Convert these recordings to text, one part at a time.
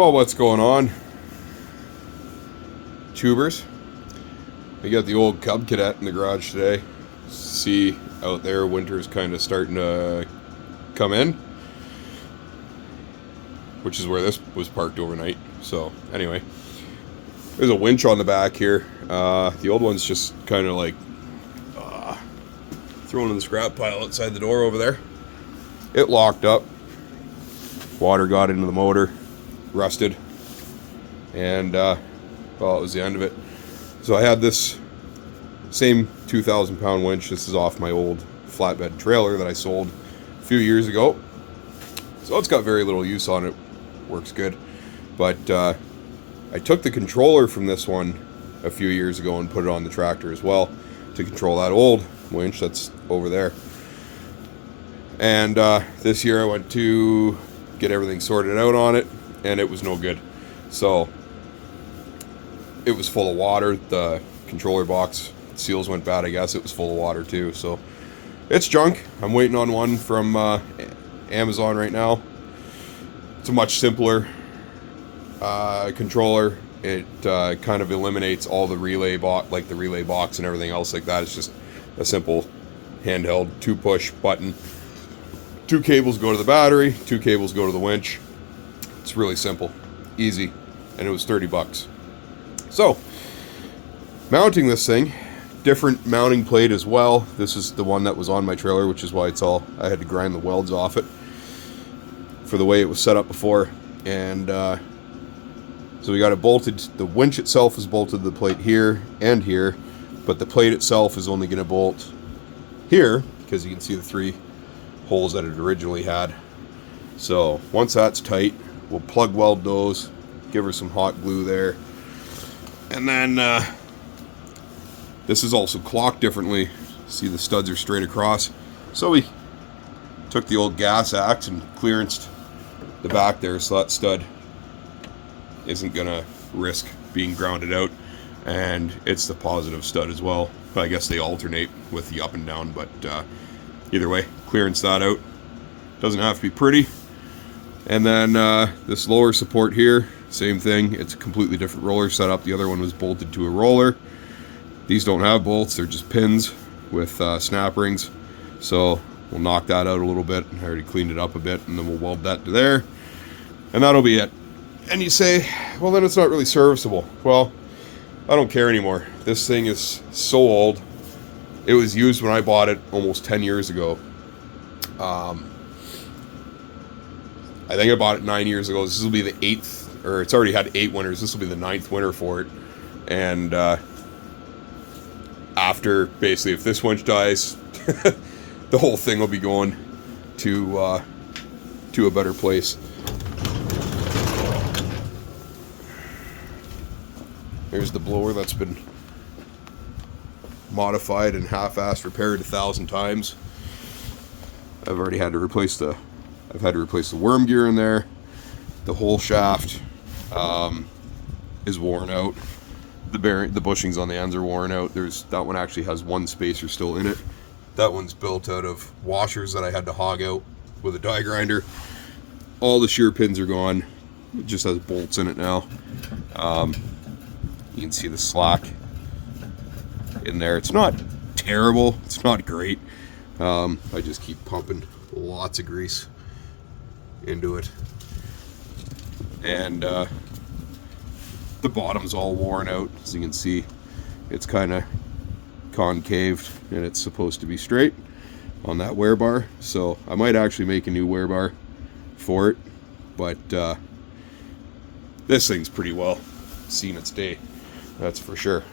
Well, what's going on, tubers? We got the old Cub Cadet in the garage today. See out there, winter's kind of starting to come in, which is where this was parked overnight. So anyway, there's a winch on the back here. The old one's just kind of like thrown in the scrap pile outside the door over there. It locked up. Water got into the motor, rusted, and well, it was the end of it. So I had this same 2,000 pound winch. This is off my old flatbed trailer that I sold a few years ago. So it's got very little use on it. Works good. But I took the controller from this one a few years ago and put it on the tractor as well to control that old winch that's over there. And this year I went to get everything sorted out on it, and it was no good. So it was full of water. The controller box seals went bad, I guess. It was full of water too. So it's junk. I'm waiting on one from Amazon right now. It's a much simpler controller. It kind of eliminates all the relay box, like the relay box and everything else like that. It's just a simple handheld 2-push button. 2 cables go to the battery, 2 cables go to the winch. It's really simple, easy, and it was 30 bucks. So, mounting this thing, different mounting plate as well. This is the one that was on my trailer, which is why I had to grind the welds off it for the way it was set up before. And so we got it bolted. The winch itself is bolted to the plate here and here, but the plate itself is only going to bolt here, because you can see the 3 holes that it originally had. So once that's tight, we'll plug weld those, give her some hot glue there, and then this is also clocked differently. See, the studs are straight across. So we took the old gas axe and clearanced the back there, so that stud isn't gonna risk being grounded out, and it's the positive stud as well. I guess they alternate with the up and down, but either way, clearance that out. Doesn't have to be pretty. And then this lower support here, same thing. It's a completely different roller setup. The other one was bolted to a roller. These don't have bolts, they're just pins with snap rings. So we'll knock that out a little bit. I already cleaned it up a bit, and then we'll weld that to there. And that'll be it. And you say, well, then it's not really serviceable. Well, I don't care anymore. This thing is so old. It was used when I bought it almost 10 years ago. I think I bought it 9 years ago. This will be the 8th, or it's already had 8 winters. This will be the 9th winter for it. And after, basically, if this winch dies, the whole thing will be going to a better place. There's the blower that's been modified and half-assed repaired 1,000 times. I've had to replace the worm gear in there. The whole shaft is worn out. The bushings on the ends are worn out. That one actually has one spacer still in it. That one's built out of washers that I had to hog out with a die grinder. All the shear pins are gone. It just has bolts in it now. You can see the slack in there. It's not terrible. It's not great. I just keep pumping lots of grease into it. And the bottom's all worn out. As you can see, it's kind of concaved, and it's supposed to be straight on that wear bar. So I might actually make a new wear bar for it. But this thing's pretty well seen its day. That's for sure.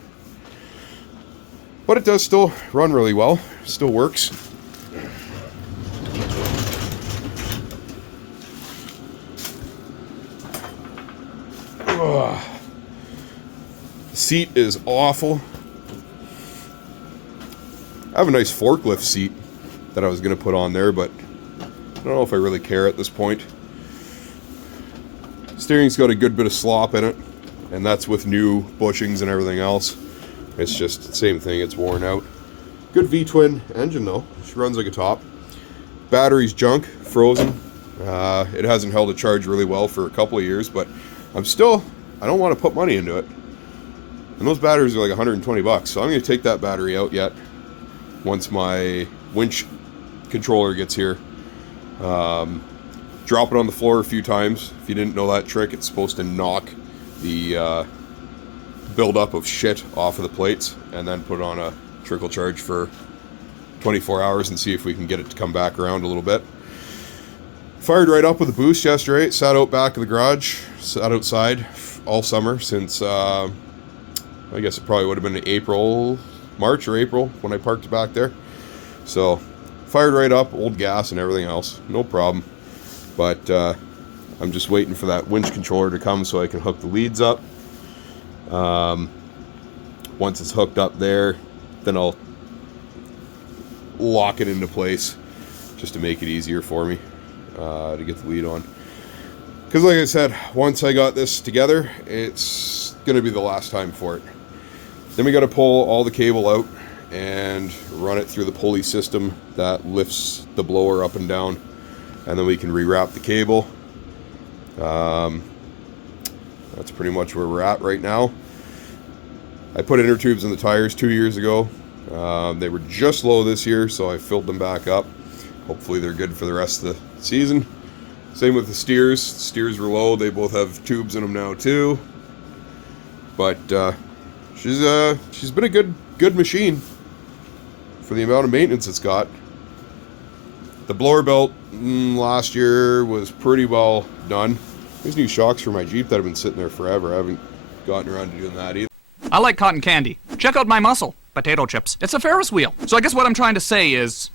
But it does still run really well. Still works. Ugh. The seat is awful. I have a nice forklift seat that I was going to put on there, but I don't know if I really care at this point. Steering's got a good bit of slop in it, and that's with new bushings and everything else. It's just the same thing, it's worn out. Good V-twin engine though, she runs like a top. Battery's junk, frozen. It hasn't held a charge really well for a couple of years, but I don't want to put money into it. And those batteries are like 120 bucks. So I'm going to take that battery out yet once my winch controller gets here. Drop it on the floor a few times. If you didn't know that trick, it's supposed to knock the buildup of shit off of the plates, and then put it on a trickle charge for 24 hours and see if we can get it to come back around a little bit. Fired right up with a boost yesterday. Sat out back of the garage, sat outside all summer since, I guess it probably would have been March or April when I parked it back there. So, fired right up, old gas and everything else, no problem. But I'm just waiting for that winch controller to come so I can hook the leads up. Once it's hooked up there, then I'll lock it into place just to make it easier for me to get the lead on. Because like I said, once I got this together, it's going to be the last time for it. Then we got to pull all the cable out and run it through the pulley system that lifts the blower up and down, and then we can rewrap the cable. That's pretty much where we're at right now. I put inner tubes in the tires 2 years ago. They were just low this year, so I filled them back up. Hopefully they're good for the rest of the season. Same with the steers. Steers were low. They both have tubes in them now too. But she's been a good machine for the amount of maintenance it's got. The blower belt last year was pretty well done. There's new shocks for my Jeep that have been sitting there forever. I haven't gotten around to doing that either. I like cotton candy. Check out my muscle. Potato chips. It's a Ferris wheel. So I guess what I'm trying to say is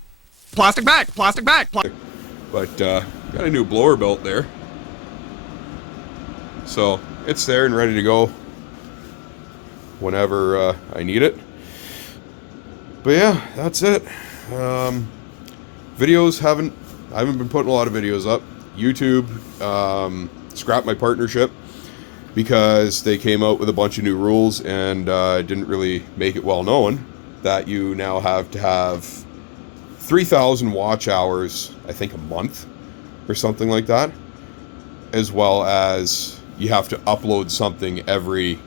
plastic bag, plastic bag. But got a new blower belt there. So it's there and ready to go whenever I need it. But yeah, that's it. Videos I haven't been putting a lot of videos up. YouTube scrapped my partnership because they came out with a bunch of new rules and didn't really make it well known that you now have to have 3,000 watch hours, I think a month or something like that, as well as you have to upload something every,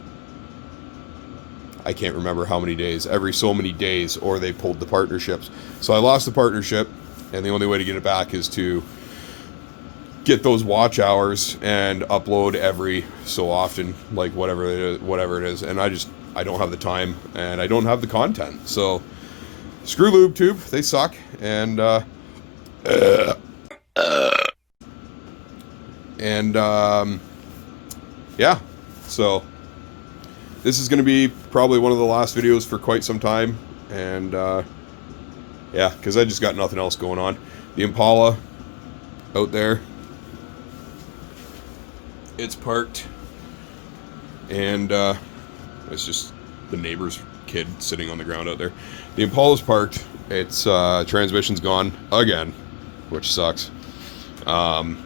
I can't remember how many days, every so many days, or they pulled the partnerships. So I lost the partnership, and the only way to get it back is to get those watch hours and upload every so often, like whatever it is. And I don't have the time, and I don't have the content. So screw LubeTube, they suck. And yeah, so this is going to be probably one of the last videos for quite some time. And yeah, because I just got nothing else going on. The Impala out there, it's parked, and it's just the neighbor's kid sitting on the ground out there. The Impala's parked. Its transmission's gone again, which sucks. I'm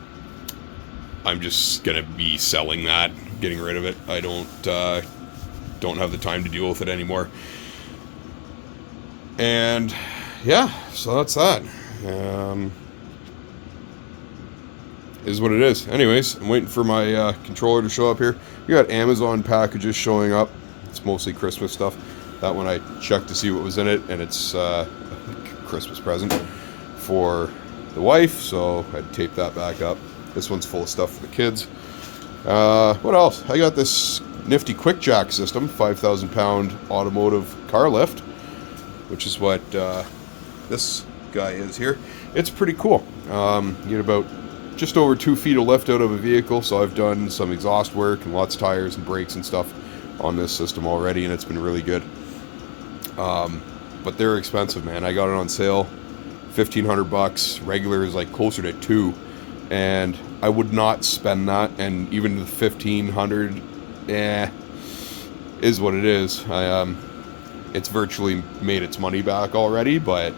just gonna be selling that, getting rid of it. I don't have the time to deal with it anymore. And yeah, so that's that. Is what it is. Anyways, I'm waiting for my controller to show up here. We got Amazon packages showing up. It's mostly Christmas stuff. That one I checked to see what was in it, and it's a Christmas present for the wife, so I'd tape that back up. This one's full of stuff for the kids. What else? I got this nifty quick jack system, 5,000 pound automotive car lift, which is what this guy is here. It's pretty cool. You get about just over 2 feet of lift out of a vehicle, so I've done some exhaust work and lots of tires and brakes and stuff on this system already, and it's been really good. But they're expensive, man. I got it on sale, 1,500 bucks. Regular is like closer to 2, and I would not spend that. And even the 1,500, is what it is. It's virtually made its money back already, but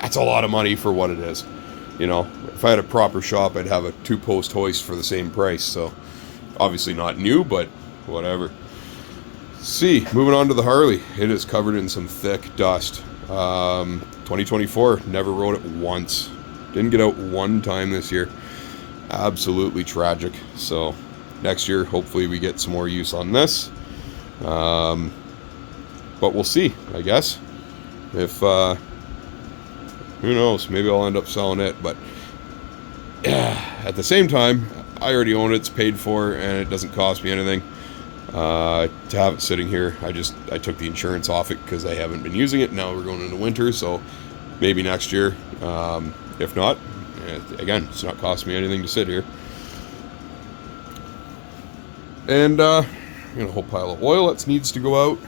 that's a lot of money for what it is. You know, if I had a proper shop, I'd have a 2-post hoist for the same price. So obviously not new, but whatever. See, moving on to the Harley. It is covered in some thick dust. 2024, never rode it once. Didn't get out one time this year. absolutely tragic. So next year, hopefully we get some more use on this. But we'll see, I guess. If, who knows, maybe I'll end up selling it. But at the same time, I already own it, it's paid for, and it doesn't cost me anything. To have it sitting here, I took the insurance off it because I haven't been using it. Now we're going into winter, so maybe next year. If not, again, it's not costing me anything to sit here. And a whole pile of oil that needs to go out.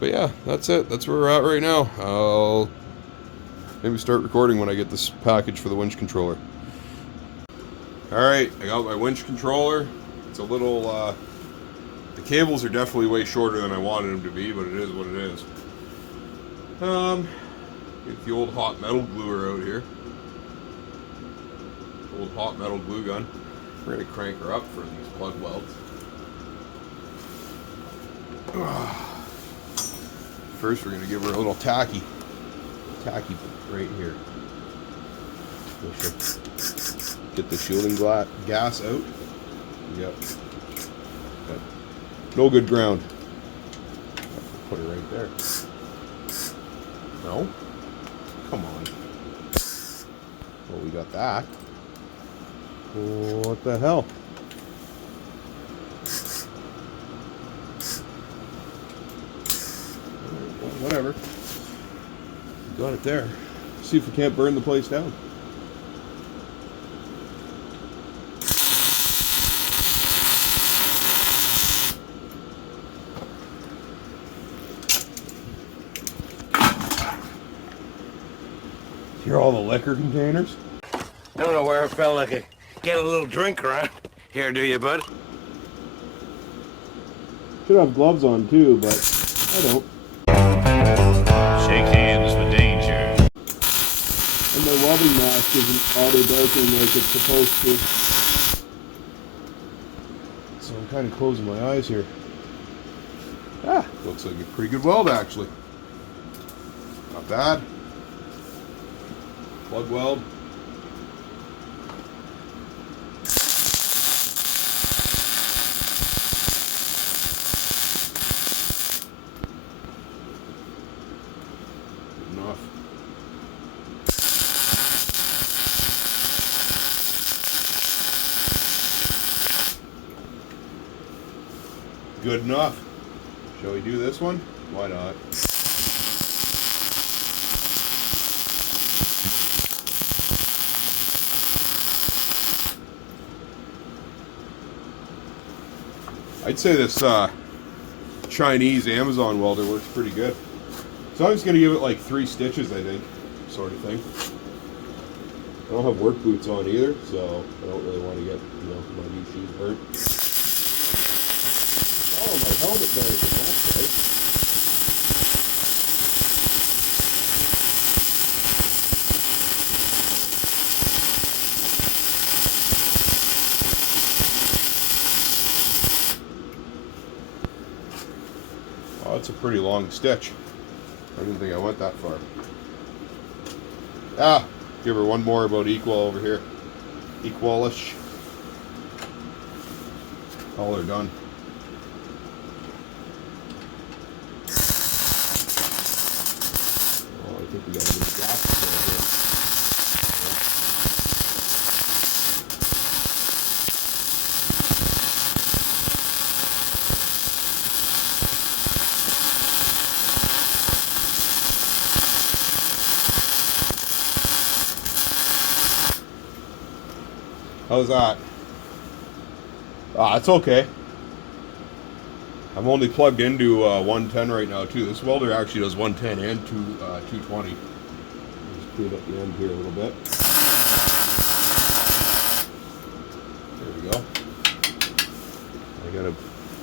But yeah, that's it. That's where we're at right now. I'll maybe start recording when I get this package for the winch controller. Alright, I got my winch controller. It's a little, the cables are definitely way shorter than I wanted them to be, but it is what it is. Get the old hot metal gluer out here. Old hot metal glue gun. We're going to crank her up for these plug welds. First we're going to give her a little tacky right here. Get the shielding gas out. Yep. No good ground. Put it right there. No? Come on. Well, we got that. What the hell? Whatever. Got it there. See if we can't burn the place down. Hear all the liquor containers? I don't know where I felt like I get a little drink around here, do you, bud? Should have gloves on too, but I don't. Shake hands for danger. And my welding mask isn't auto darkening like it's supposed to. So I'm kind of closing my eyes here. Ah, looks like a pretty good weld actually. Not bad. Plug weld. Good enough. Good enough. Shall we do this one? Why not? I'd say this Chinese Amazon welder works pretty good. So I'm just going to give it like 3 stitches, I think, sort of thing. I don't have work boots on either, so I don't really want to get, my new shoes burnt. Oh, my helmet burnt, that's right. Oh, that's a pretty long stitch. I didn't think I went that far. Ah, give her one more about equal over here. Equalish. All are done. Oh, I think we got a new gas over here. How's that? Ah, it's okay. I'm only plugged into 110 right now too. This welder actually does 110 and 220. Just clean up the end here a little bit. There we go. I got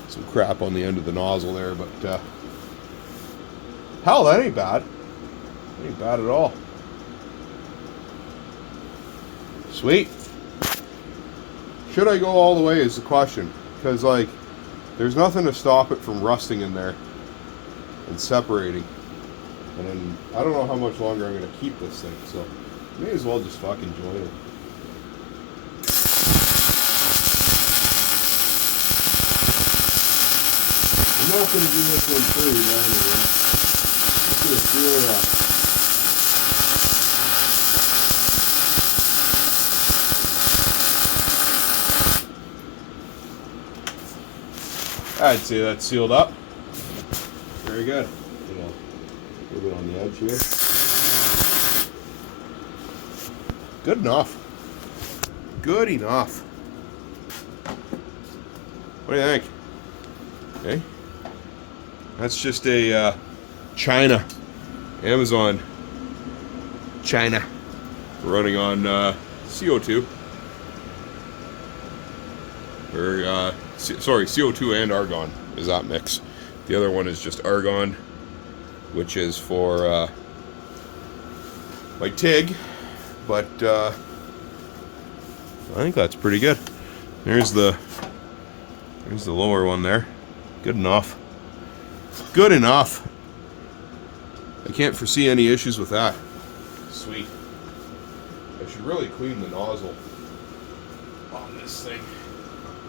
some crap on the end of the nozzle there, but hell, that ain't bad. That ain't bad at all. Sweet. Should I go all the way is the question, because like there's nothing to stop it from rusting in there and separating, and then I don't know how much longer I'm going to keep this thing, so may as well just fucking join it. not going to do this one pretty, but anyway. Let's get a feeler up. I'd say that's sealed up. Very good. A little bit on the edge here. Good enough. Good enough. What do you think? Okay. That's just a China. Amazon. China. Running on CO2. Or, sorry, CO2 and argon is that mix. The other one is just argon, which is for my TIG. But I think that's pretty good. There's the lower one there. Good enough. Good enough. I can't foresee any issues with that. Sweet. I should really clean the nozzle on this thing.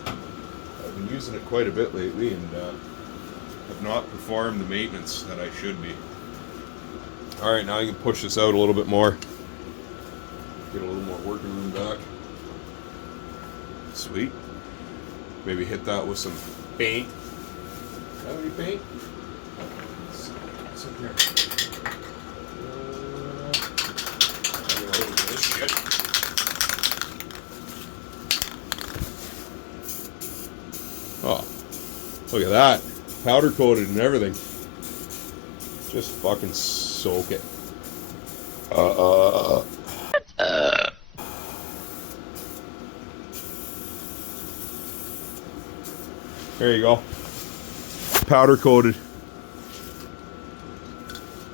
I've been using it quite a bit lately and have not performed the maintenance that I should be. Alright, now I can push this out a little bit more. Get a little more working room back. Sweet. Maybe hit that with some paint. Have any paint? What's in here? I'm gonna load this shit. Oh, look at that. Powder coated and everything. Just fucking soak it. There you go. Powder coated.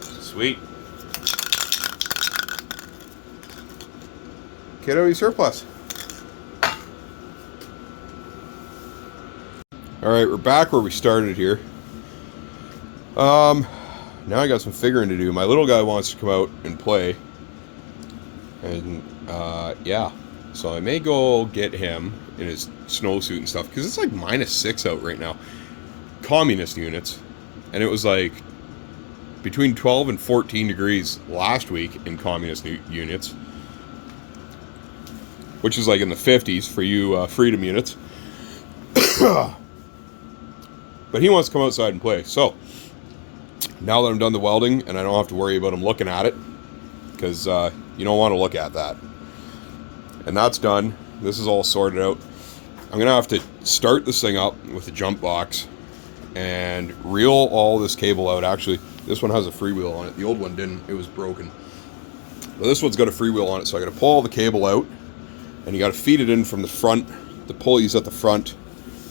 Sweet. Get out of your surplus. Alright, we're back where we started here. Now I got some figuring to do. My little guy wants to come out and play. And, yeah. So I may go get him in his snowsuit and stuff. Because it's like -6 out right now. Communist units. And it was like between 12 and 14 degrees last week in communist units. Which is like in the 50s for you freedom units. But he wants to come outside and play. So, now that I'm done the welding and I don't have to worry about him looking at it, because you don't want to look at that. And that's done. This is all sorted out. I'm going to have to start this thing up with a jump box and reel all this cable out. Actually, this one has a freewheel on it. The old one didn't. It was broken. But this one's got a freewheel on it, so I got to pull all the cable out. And you got to feed it in from the front. The pulley's at the front,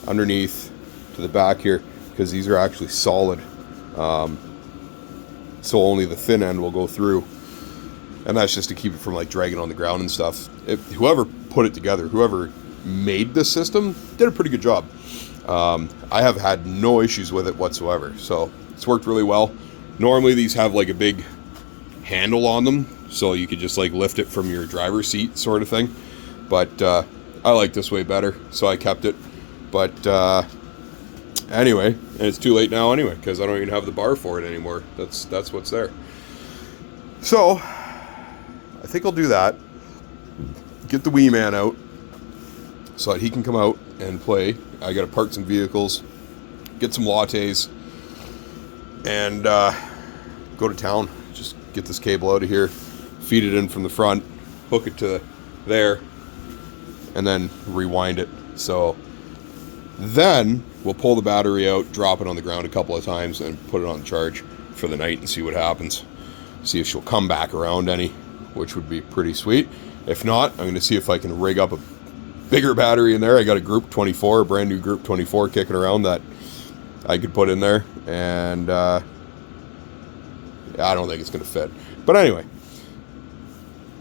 underneath, to the back here, because these are actually solid. So only the thin end will go through. And that's just to keep it from like dragging on the ground and stuff. Whoever put it together, whoever made this system, did a pretty good job. I have had no issues with it whatsoever. So it's worked really well. Normally these have like a big handle on them, so you could just like lift it from your driver's seat sort of thing. But I like this way better, so I kept it. But anyway, and it's too late now anyway, because I don't even have the bar for it anymore. That's what's there. So I think I'll do that. Get the wee man out so that he can come out and play. I gotta park some vehicles, get some lattes, and go to town. Just get this cable out of here, feed it in from the front, hook it to there, and then rewind it. So then we'll pull the battery out, drop it on the ground a couple of times, and put it on charge for the night and see what happens. See if she'll come back around any, which would be pretty sweet. If not, I'm going to see if I can rig up a bigger battery in there. I got a Group 24, a brand new Group 24 kicking around that I could put in there. And I don't think it's going to fit. But anyway,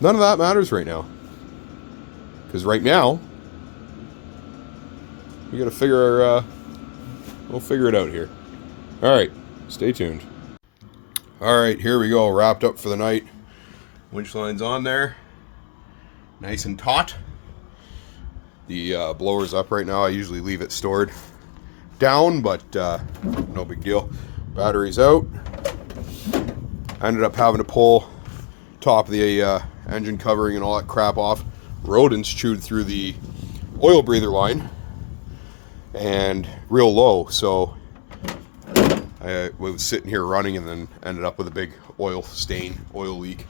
none of that matters right now. Because right now, we got to figure, we'll figure it out here. All right, stay tuned. All right, here we go. Wrapped up for the night. Winch line's on there. Nice and taut. The blower's up right now. I usually leave it stored down, but no big deal. Battery's out. I ended up having to pull top of the engine covering and all that crap off. Rodents chewed through the oil breather line and real low, so I was sitting here running and then ended up with a big oil stain, oil leak.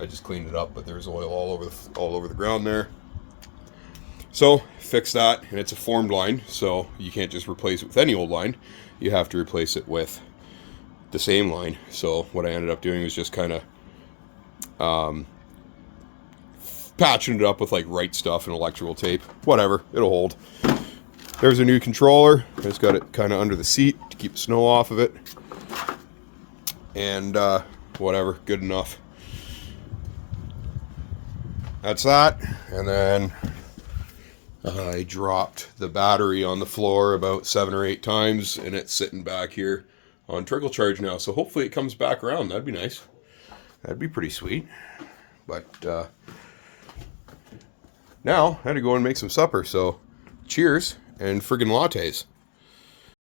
I just cleaned it up, but there's oil all over the ground there. So fix that, and it's a formed line, so you can't just replace it with any old line. You have to replace it with the same line. So what I ended up doing was just kind of patching it up with like right stuff and electrical tape. Whatever, it'll hold. There's a new controller. I just got it kind of under the seat to keep the snow off of it. And whatever, good enough. That's that. And then I dropped the battery on the floor about 7 or 8 times, and it's sitting back here on trickle charge now. So hopefully it comes back around. That'd be nice. That'd be pretty sweet. But now I had to go and make some supper. So cheers and friggin' lattes.